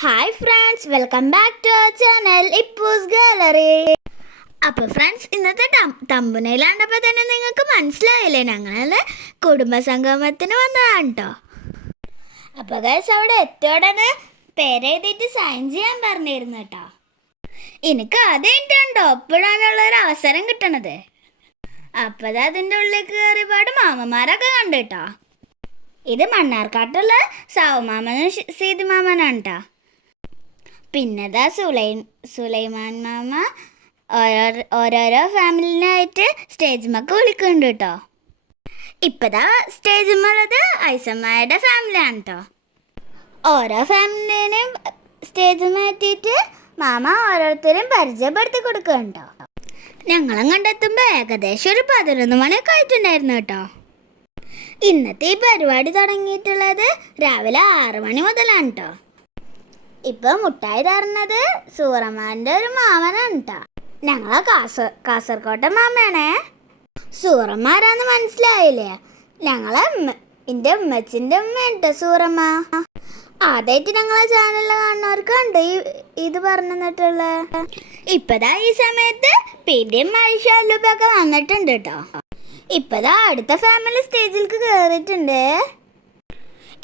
Hi friends, welcome back to our channel ഇപ്പൂസ് gallery. അപ്പോൾ friends, ഇന്നത്തെ തമ്പുനയിൽ കണ്ടപ്പോൾ തന്നെ നിങ്ങൾക്ക് മനസ്സിലായില്ലേ, ഞങ്ങളത് കുടുംബസംഗമത്തിന് വന്നതാണ് കേട്ടോ. അപ്പോൾ ഗൈസ്, അവിടെ എത്തിയോടനെ പേരെഴുതിയിട്ട് സൈൻ ചെയ്യാൻ പറഞ്ഞിരുന്നു കേട്ടോ. എനിക്ക് ആദ്യമായിട്ടുണ്ടോ ഒപ്പിടാനുള്ളൊരു അവസരം കിട്ടണത്. അപ്പോൾ അതിൻ്റെ ഉള്ളിൽ കയറിയപാട് മാമന്മാരൊക്കെ കണ്ടു കേട്ടോ. ഇത് മണ്ണാർക്കാട്ടുള്ള സാവുമാമനും സീതിമാമനാണ് കേട്ടോ. പിന്നെതാ സുലൈമാൻ മാമ ഓരോരോ ഫാമിലിനായിട്ട് സ്റ്റേജിമൊക്കെ വിളിക്കുന്നുണ്ട് കേട്ടോ. ഇപ്പതാ സ്റ്റേജിമുള്ളത് ഐസമ്മയുടെ ഫാമിലിയാണ് കേട്ടോ. ഓരോ ഫാമിലിനെയും സ്റ്റേജ് മാറ്റിയിട്ട് മാമ ഓരോരുത്തരും പരിചയപ്പെടുത്തി കൊടുക്കുന്നുണ്ടോ. ഞങ്ങളും കണ്ടെത്തുമ്പോൾ ഏകദേശം ഒരു 11 മണിയൊക്കെ ആയിട്ടുണ്ടായിരുന്നു കേട്ടോ. ഇന്നത്തെ ഈ പരിപാടി തുടങ്ങിയിട്ടുള്ളത് രാവിലെ 6 മണി മുതലാണ് കേട്ടോ. ഇപ്പോൾ മുട്ടായി തരുന്നത് സൂറമാൻ്റെ ഒരു മാമനാണ് കേട്ടോ. ഞങ്ങളെ കാസർകോട്ടെ മാമയാണേ. സൂറന്മാരാന്ന് മനസ്സിലായില്ലേ? എൻ്റെ ഉമ്മച്ചിൻ്റെ ഉമ്മയാണ് കേട്ടോ സൂറമ്മ. ആദ്യമായിട്ട് ഞങ്ങളെ ചാനലിൽ കാണുന്നവർക്കുണ്ട് ഇത് പറഞ്ഞു തന്നിട്ടുള്ളത്. ഇപ്പതാ ഈ സമയത്ത് പിടിയും മൈഷാലുബൊക്കെ വന്നിട്ടുണ്ട് കേട്ടോ. ഇപ്പതാ അടുത്ത ഫാമിലി സ്റ്റേജിലേക്ക് കയറിയിട്ടുണ്ട്.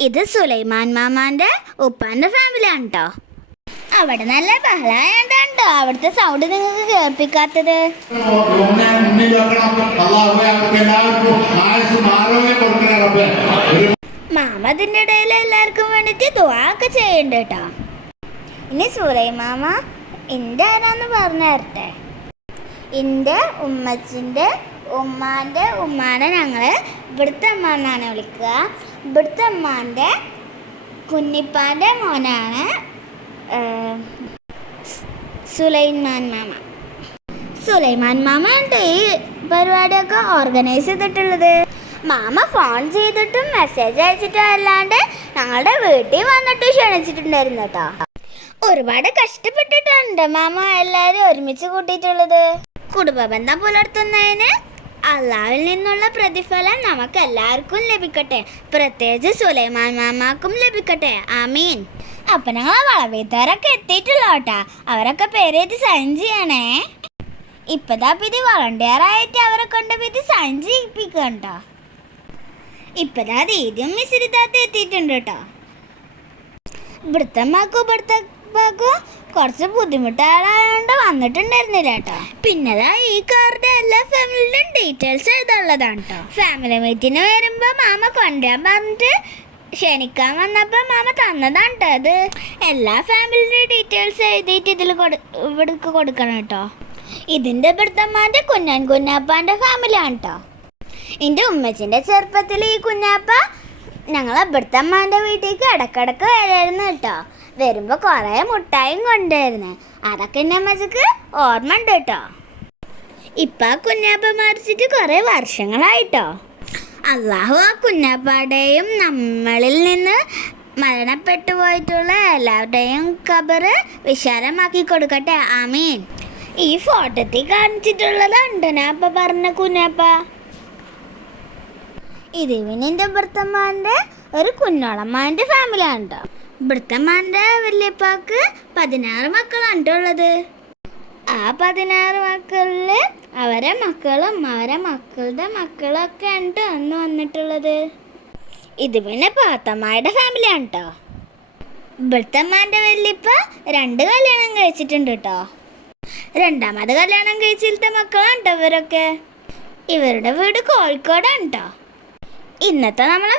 ഇത് സുലൈമാൻ മാമാൻ്റെ ഉപ്പാൻ്റെ ഫാമിലിയാണ് കേട്ടോ. അവിടെ നല്ല ബഹളായോണ്ടാണ് അവിടുത്തെ സൗണ്ട് നിങ്ങൾക്ക് കേൾപ്പിക്കാത്തത്. മാമ അതിൻ്റെ ഇടയിൽ എല്ലാവർക്കും വേണ്ടിയിട്ട് ദുആ ഒക്കെ ചെയ്യുന്നുണ്ട് കേട്ടോ. ഇനി സുലൈമാമ എൻ്റെ ആരാന്ന് പറഞ്ഞു തരട്ടെ. എൻ്റെ ഉമ്മച്ചിൻ്റെ ഉമ്മാൻ്റെ ഉമ്മാനെ ഞങ്ങൾ ഇവിടുത്തെ അമ്മ എന്നാണ് വിളിക്കുക. ഇവിടുത്തെ അമ്മാൻ്റെ കുഞ്ഞിപ്പാൻ്റെ മോനാണ് സുലൈമാൻ മാമ. സുലൈമാൻ മാമ ഉണ്ട് ഈ പരിപാടിയൊക്കെ ഓർഗനൈസ് ചെയ്തിട്ടുള്ളത്. മാമ ഫോൺ ചെയ്തിട്ടും മെസ്സേജ് അയച്ചിട്ടും അല്ലാണ്ട് ഞങ്ങളുടെ വീട്ടിൽ വന്നിട്ട് ക്ഷണിച്ചിട്ടുണ്ടായിരുന്നു കേട്ടോ. ഒരുപാട് കഷ്ടപ്പെട്ടിട്ടുണ്ട് മാമ എല്ലാവരും ഒരുമിച്ച് കൂട്ടിയിട്ടുള്ളത്. കുടുംബബന്ധം പുലർത്തുന്നതിന് അള്ളാഹുവിൽ നിന്നുള്ള പ്രതിഫലം നമുക്ക് എല്ലാവർക്കും ലഭിക്കട്ടെ, പ്രത്യേകിച്ച് സുലൈമാൻ മാമാക്കും ലഭിക്കട്ടെ, ആമീൻ. അപ്പം ഞങ്ങൾ വളവീത്തവരൊക്കെ എത്തിയിട്ടുള്ള കേട്ടാ. അവരൊക്കെ പേരെഴുതി സൈൻ ചെയ്യണേ. ഇപ്പതാ ഇത് വളണ്ടിയറായിട്ട് അവരെ കൊണ്ട് ഇത് സൈൻ ചെയ്യിപ്പിക്കട്ടോ. ഇപ്പതാ ദീദിയും മിശ്രിതാത്ത എത്തിയിട്ടുണ്ട് കേട്ടോ. ഇവിടുത്തെ കുറച്ച് ബുദ്ധിമുട്ടുകളായതുകൊണ്ട് വന്നിട്ടുണ്ടായിരുന്നില്ല കേട്ടോ. പിന്നെതാ ഈ കാറിന്റെ എല്ലാ ഫാമിലിയുടെയും ഡീറ്റെയിൽസ് എഴുതാനുള്ളതാണ് കേട്ടോ. ഫാമിലി മീറ്റിന് വരുമ്പോൾ മാമ കൊണ്ടുവരാൻ പറഞ്ഞിട്ട് ക്ഷണിക്കാൻ വന്നപ്പോൾ മാമ തന്നതാണ് കേട്ടോ. അത് എല്ലാ ഫാമിലിയുടെ ഡീറ്റെയിൽസ് എഴുതിയിട്ട് ഇവിടേക്ക് കൊടുക്കണം കേട്ടോ. ഇതിൻ്റെ ഇവിടുത്തമ്മാൻ്റെ കുഞ്ഞാപ്പാൻ്റെ ഫാമിലിയാണ് കേട്ടോ. എൻ്റെ ഉമ്മച്ചിൻ്റെ ചെറുപ്പത്തിൽ ഈ കുഞ്ഞാപ്പ ഞങ്ങൾ ഇവിടുത്തെ അമ്മാൻ്റെ വീട്ടിലേക്ക് ഇടക്കിടക്ക് വരായിരുന്നു കേട്ടോ. വരുമ്പോൾ കുറേ മുട്ടായും കൊണ്ടുവരുന്നു. അതൊക്കെ എൻ്റെ അമ്മച്ചക്ക് ഓർമ്മ ഉണ്ട് കേട്ടോ. ഇപ്പം ആ കുഞ്ഞാപ്പ മരിച്ചിട്ട് കുറേ വർഷങ്ങളായിട്ടോ. അള്ളാഹു ആ കുഞ്ഞാപ്പാടെയും നമ്മളിൽ നിന്ന് മരണപ്പെട്ടു പോയിട്ടുള്ള എല്ലാവരുടെയും ഖബറ് വിശാലമാക്കി കൊടുക്കട്ടെ, ആമീൻ. ഈ ഫോട്ടോത്തിൽ കാണിച്ചിട്ടുള്ളതാണ് ഞാൻ പറഞ്ഞ കുഞ്ഞാപ്പ. ഇത് ഇവനിൻ്റെ ഭർത്തമ്മാൻ്റെ ഒരു കുഞ്ഞോളമ്മാൻ്റെ ഫാമിലിയാണ് കേട്ടോ. ഭർത്തമ്മാൻ്റെ വല്യപ്പാക്ക് 16 മക്കളാണ് ഉള്ളത്. ആ 16 മക്കളിൽ അവരെ മക്കളും അവരെ മക്കളുടെ മക്കളൊക്കെ ഉണ്ട് അന്ന് വന്നിട്ടുള്ളത്. ഇത് പിന്നെ പാത്തമ്മയുടെ ഫാമിലിയാണ് കേട്ടോ. ഭർത്തമ്മാൻ്റെ വല്യപ്പ 2 കല്യാണം കഴിച്ചിട്ടുണ്ട് കേട്ടോ. 2ാമത് കല്യാണം കഴിച്ചിട്ട് മക്കളാണ് കേട്ടോ ഇവരൊക്കെ. ഇവരുടെ വീട് കോഴിക്കോടാണ് കേട്ടോ. ഇന്നത്തെ നമ്മളെ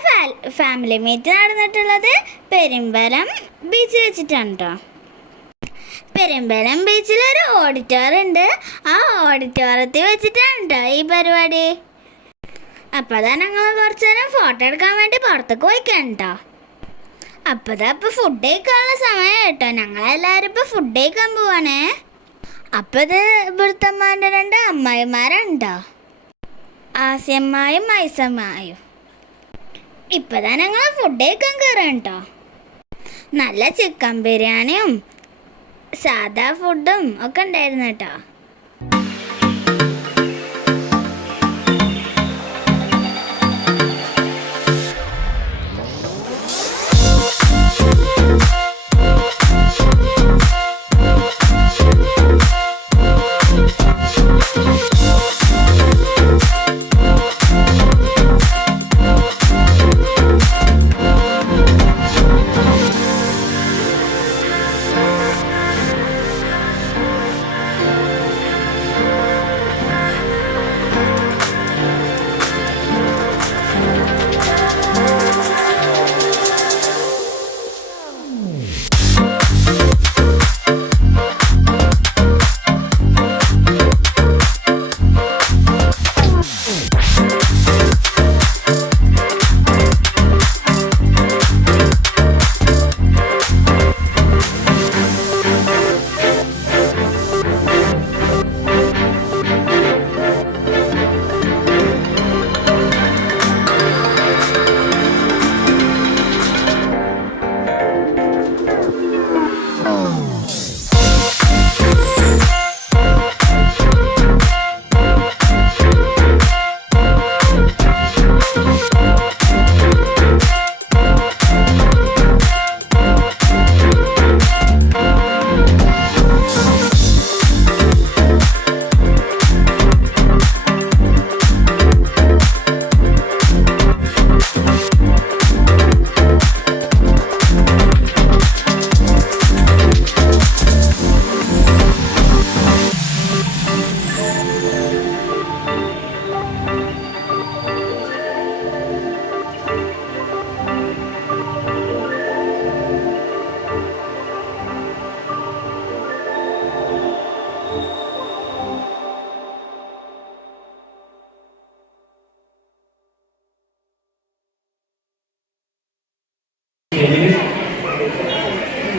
ഫാമിലി മീറ്റ് നടന്നിട്ടുള്ളത് പെരുമ്പലം ബീച്ച് വെച്ചിട്ടാണ് കേട്ടോ. പെരുമ്പലം ബീച്ചിലൊരു ഓഡിറ്റോറിയം ഉണ്ട്. ആ ഓഡിറ്റോറിയത്തിൽ വെച്ചിട്ടാണ് കേട്ടോ ഈ പരിപാടി. അപ്പോൾ അതാ ഞങ്ങൾ കുറച്ച് നേരം ഫോട്ടോ എടുക്കാൻ വേണ്ടി പുറത്തേക്ക് പോയിക്കാണ് കേട്ടോ. അപ്പോൾ ഫുഡ് കഴിക്കാനുള്ള സമയം കേട്ടോ. ഞങ്ങളെല്ലാവരും ഇപ്പോൾ ഫുഡ് കഴിക്കാൻ പോവാണേ. അപ്പോൾ ഇത് ഇവിടുത്തമ്മാൻ്റെ 2 അമ്മായിമാരുണ്ടോ, ആസ്യമ്മായും ഐസമ്മായും. ഇപ്പതാ ഞങ്ങൾ ഫുഡ് കഴിക്കാൻ കയറാം കേട്ടോ. നല്ല ചിക്കൻ ബിരിയാണിയും സാദാ ഫുഡും ഒക്കെ ഉണ്ടായിരുന്നു കേട്ടോ.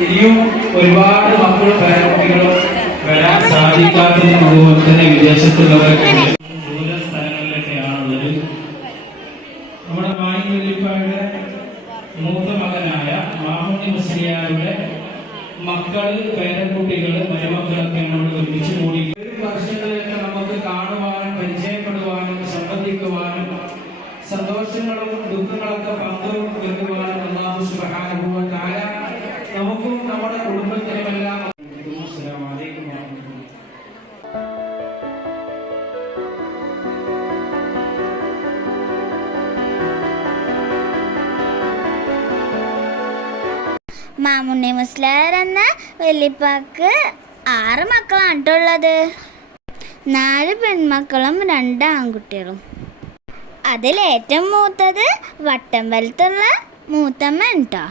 ഇനിയും ഒരുപാട് മക്കളും പേരക്കുട്ടികളും വരാൻ സാധിക്കാത്തതിന് അതുപോലെ തന്നെ വിദേശത്തുള്ളവരൊക്കെ ദൂര സ്ഥലങ്ങളിലൊക്കെയാണുള്ളത്. നമ്മുടെ മായിൻ വല്ലിപ്പായുടെ മൂത്ത മകനായ മാമുണ്ണി മുസ്ലിയാരുടെ മക്കള്, പേരക്കുട്ടികള്, മരുമക്കളൊക്കെ നമ്മൾ ഒരുമിച്ച് കൂടി വർഷങ്ങളിലൊക്കെ നമുക്ക് കാണുവാനും പരിചയപ്പെടുവാനും സംബന്ധിക്കുവാനും സന്തോഷങ്ങളും ദുഃഖങ്ങളൊക്കെ പങ്കുവെക്കുവാനും അല്ലാഹു സുബ്ഹാനഹു വ തആല നമുക്കും നമ്മുടെ കുടുംബത്തിനുമെല്ലാം. അസ്സലാമു അലൈക്കും വറഹ്മത്തുള്ളാഹി. മാമുണ്ണി മുസ്ലിയാർ എന്ന വല്യപ്പാക്ക് 6 മക്കളാണ് കേട്ടുള്ളത്. 4 പെൺമക്കളും 2 ആൺകുട്ടികളും. അതിലേറ്റവും മൂത്തത് വട്ടമ്പലത്തുള്ള മൂത്തമ്മ കേട്ടോ,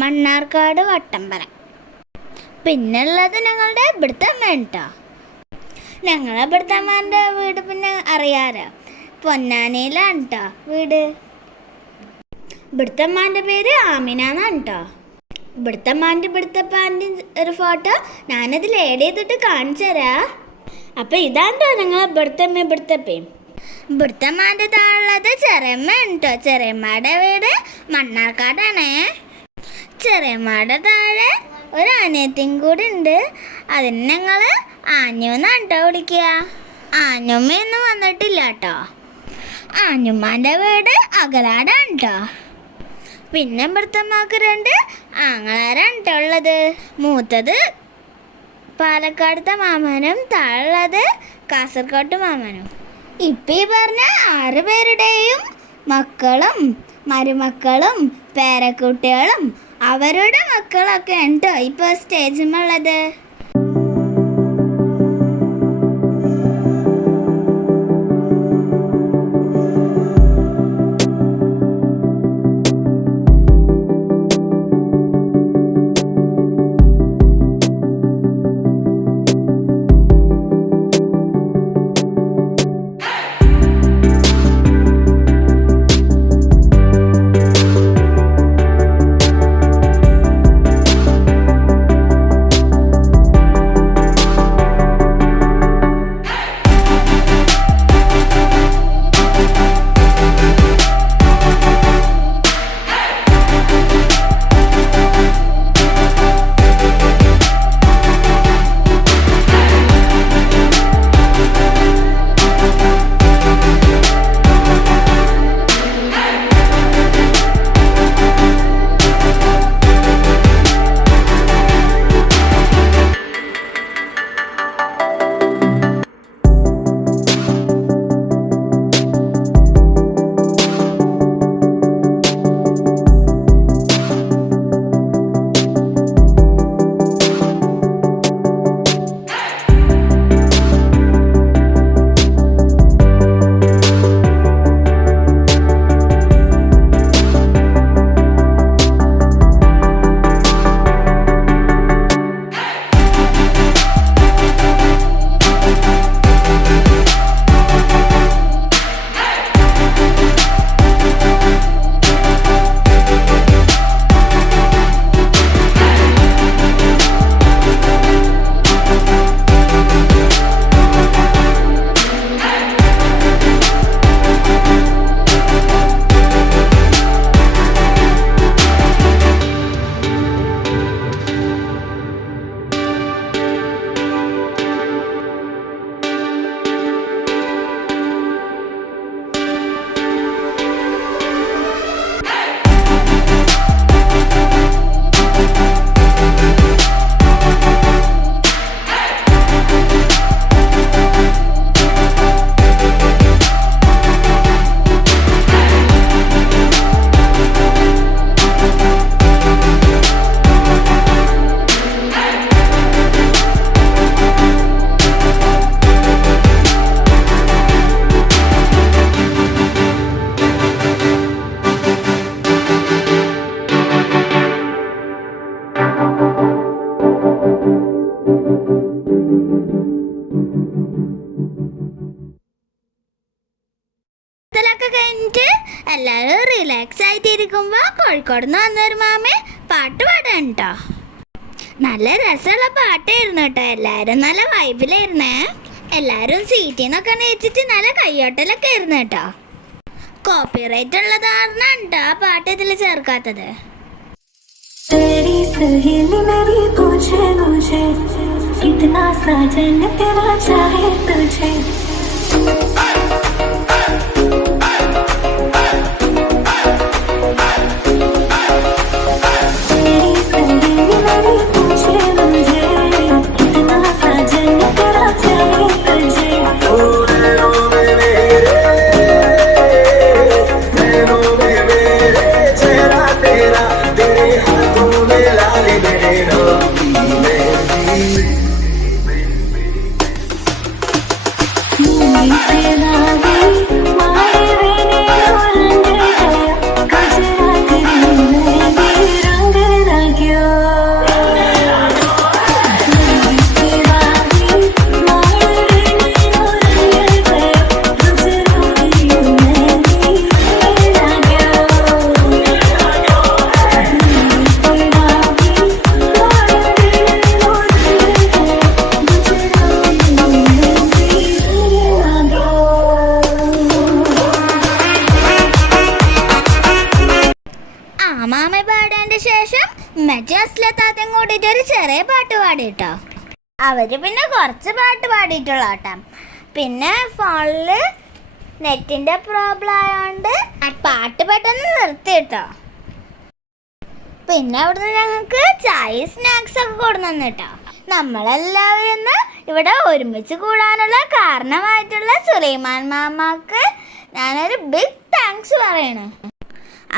മണ്ണാർക്കാട് വട്ടമ്പലം. പിന്നുള്ളത് ഞങ്ങളുടെ ഇവിടുത്തെ അമ്മ കേട്ടോ. ഞങ്ങളെ ഇവിടുത്തെ അമ്മേൻ്റെ വീട് പിന്നെ അറിയാലോ, പൊന്നാനിയിലാണ് കേട്ടോ വീട്. ഇവിടുത്തെ അമ്മാൻ്റെ പേര് ആമിന എന്നാണ് കേട്ടോ. ഇവിടുത്തെ അമ്മാൻ്റെ ഇവിടുത്തെ പാൻ്റെ ഒരു ഫോട്ടോ ഞാനതിൽ ഏഡ് ചെയ്തിട്ട് കാണിച്ചു തരാം. അപ്പം ഇതാണ്ടോ ഞങ്ങൾ ഇവിടുത്തെ അമ്മ ഇവിടുത്തെ അപ്പയും. ഇവിടുത്തെ അമ്മാൻ്റെ താഴുള്ളത് ചെറിയമ്മ കേട്ടോ. ചെറിയമ്മയുടെ വീട് മണ്ണാർക്കാടാണേ. ചെറിയമ്മയുടെ താഴെ ഒരു അനിയത്തിയും കൂടി ഉണ്ട്. അതിന് ഞങ്ങൾ ആഞ്ഞുന്നാണ് കേട്ടോ വിളിക്കുക. ആഞ്ഞുമ്മയൊന്നും വന്നിട്ടില്ല കേട്ടോ. ആഞ്ഞുമ്മാൻ്റെ വീട് അകലാടാണ് കേട്ടോ. പിന്നെ ഇവിടുത്തെ അമ്മക്ക് 2 ആങ്ങളാരാണ് കേട്ടോ ഉള്ളത്. മൂത്തത് പാലക്കാടത്തെ മാമനും താഴുള്ളത് കാസർഗോഡ് മാമനും. ഇപ്പം ഈ പറഞ്ഞ 6 പേരുടെയും മക്കളും മരുമക്കളും പേരക്കുട്ടികളും അവരുടെ മക്കളൊക്കെ ഉണ്ടോ ഇപ്പോൾ സ്റ്റേജിലുള്ളത്. എല്ലാവരും റിലാക്സ് ആയിട്ടിരിക്കുമ്പോൾ കോഴിക്കോട് നിന്ന് വന്നൊരു മാമ പാട്ട് പാടാൻ കേട്ടോ. നല്ല രസമുള്ള പാട്ടായിരുന്നു കേട്ടോ. എല്ലാവരും നല്ല വൈബിലായിരുന്നേ. എല്ലാവരും സീറ്റിൽ നിന്നൊക്കെ എണീച്ചിട്ട് നല്ല കയ്യോട്ടലൊക്കെ ആയിരുന്നു കേട്ടോ. കോപ്പിറൈറ്റ് ഉള്ളത് കാരണം കേട്ടോ ആ പാട്ട് ഇതിൽ ചേർക്കാത്തത്. तेरी सहेली मेरी पूछे मुझे कितना साजन तेरा चाहे तुझे तेरी सहेली मेरी पूछे मुझे कितना साजन तेरा चाहे तुझे മാമ പാടേണ്ട ശേഷം മജാസ്ലത്താത്തം കൂടിയിട്ട് ഒരു ചെറിയ പാട്ട് പാടിട്ടോ. അവര് പിന്നെ കുറച്ച് പാട്ട് പാടിയിട്ടുള്ള കേട്ടോ. പിന്നെ ഫോണില് നെറ്റിന്റെ പ്രോബ്ലം ആയതുകൊണ്ട് പാട്ട് പെട്ടെന്ന് നിർത്തി കേട്ടോ. പിന്നെ അവിടുന്ന് ഞങ്ങൾക്ക് ചായ സ്നാക്സ് ഒക്കെ കൊടുന്നു കേട്ടോ. നമ്മളെല്ലാവരും ഇന്ന് ഇവിടെ ഒരുമിച്ച് കൂടാനുള്ള കാരണമായിട്ടുള്ള സുലൈമാൻ മാമാക്ക് ഞാനൊരു ബിഗ് താങ്ക്സ് പറയണു.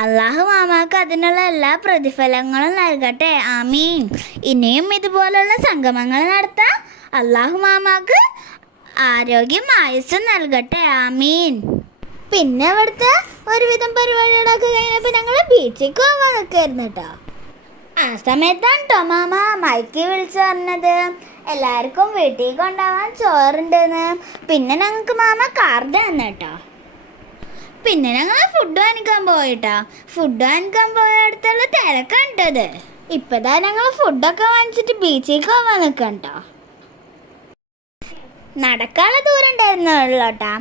അള്ളാഹു മാമാക്ക് അതിനുള്ള എല്ലാ പ്രതിഫലങ്ങളും നൽകട്ടെ, ആമീൻ. ഇനിയും ഇതുപോലുള്ള സംഗമങ്ങൾ നടത്താൻ അള്ളാഹു മാമാക്ക് ആരോഗ്യം ആയുസ്സും നൽകട്ടെ, ആമീൻ. പിന്നെ അവിടുത്തെ ഒരുവിധം പരിപാടികളൊക്കെ കഴിഞ്ഞപ്പോൾ ഞങ്ങൾ ബീച്ചിൽ പോകാൻ നിൽക്കായിരുന്നു കേട്ടോ. ആ സമയത്താണ് കേട്ടോ മാമ മൈക്ക് വിളിച്ചു പറഞ്ഞത് എല്ലാവർക്കും വീട്ടിൽ കൊണ്ടുപോകാൻ ചോറുണ്ടെന്ന്. പിന്നെ ഞങ്ങൾക്ക് മാമ കാർഡ് തന്നു കേട്ടോ. പിന്നെ ഞങ്ങൾ ഫുഡ് വാങ്ങിക്കാൻ പോയിട്ടാ. ഫുഡ് വാങ്ങിക്കാൻ പോയടുത്തുള്ള തിരക്കണ്ടത്. ഇപ്പതാ ഞങ്ങൾ ഫുഡൊക്കെ വാങ്ങിച്ചിട്ട് ബീച്ചിലേക്ക് പോകാൻ നിൽക്കണ്ടോ. നടക്കാനുള്ള ദൂരം ഉണ്ടായിരുന്നുള്ളൂട്ടാ.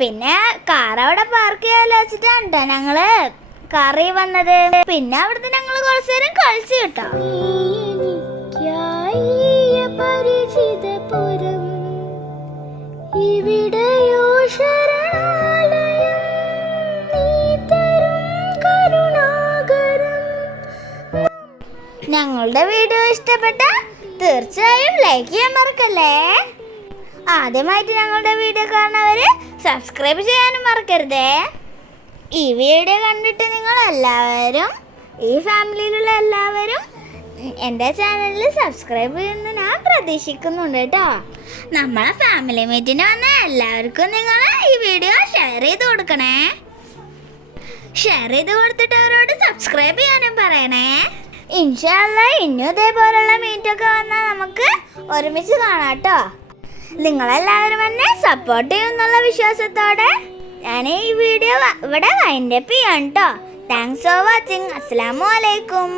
പിന്നെ കാർ അവിടെ പാർക്ക് ചെയ്യാലോ വെച്ചിട്ടാണ് കേട്ടോ ഞങ്ങള് കാറിൽ വന്നത്. പിന്നെ അവിടുന്ന് ഞങ്ങൾ കുറച്ചു നേരം കളിച്ചു കേട്ടോ. ഇവിടെയോ ഞങ്ങളുടെ വീഡിയോ ഇഷ്ടപ്പെട്ട തീർച്ചയായും ലൈക്ക് ചെയ്യാൻ മറക്കല്ലേ. ആദ്യമായിട്ട് ഞങ്ങളുടെ വീഡിയോ കാണുന്നവര് സബ്സ്ക്രൈബ് ചെയ്യാനും മറക്കരുതേ. ഈ വീഡിയോ കണ്ടിട്ട് നിങ്ങൾ എല്ലാവരും ഈ ഫാമിലിയിലുള്ള എല്ലാവരും എൻ്റെ ചാനലിൽ സബ്സ്ക്രൈബ് ചെയ്യുമെന്ന് ഞാൻ പ്രതീക്ഷിക്കുന്നുണ്ട് കേട്ടോ. നമ്മളെ ഫാമിലി മീറ്റിന് വന്ന എല്ലാവർക്കും നിങ്ങൾ ഈ വീഡിയോ ഷെയർ ചെയ്ത് കൊടുക്കണേ. ഷെയർ ചെയ്ത് കൊടുത്തിട്ട് അവരോട് സബ്സ്ക്രൈബ് ചെയ്യാനും പറയണേ. ഇൻഷാ അല്ലാഹ് ഇനിയും ഇതേപോലുള്ള മീറ്റൊക്കെ വന്നാൽ നമുക്ക് ഒരുമിച്ച് കാണാം കേട്ടോ. നിങ്ങളെല്ലാവരും എന്നെ സപ്പോർട്ട് ചെയ്യുമെന്നുള്ള വിശ്വാസത്തോടെ ഞാൻ ഈ വീഡിയോ ഇവിടെ വൈൻഡപ്പ് ചെയ്യാം കേട്ടോ. Thanks for watching. അസ്സലാമു അലൈക്കും.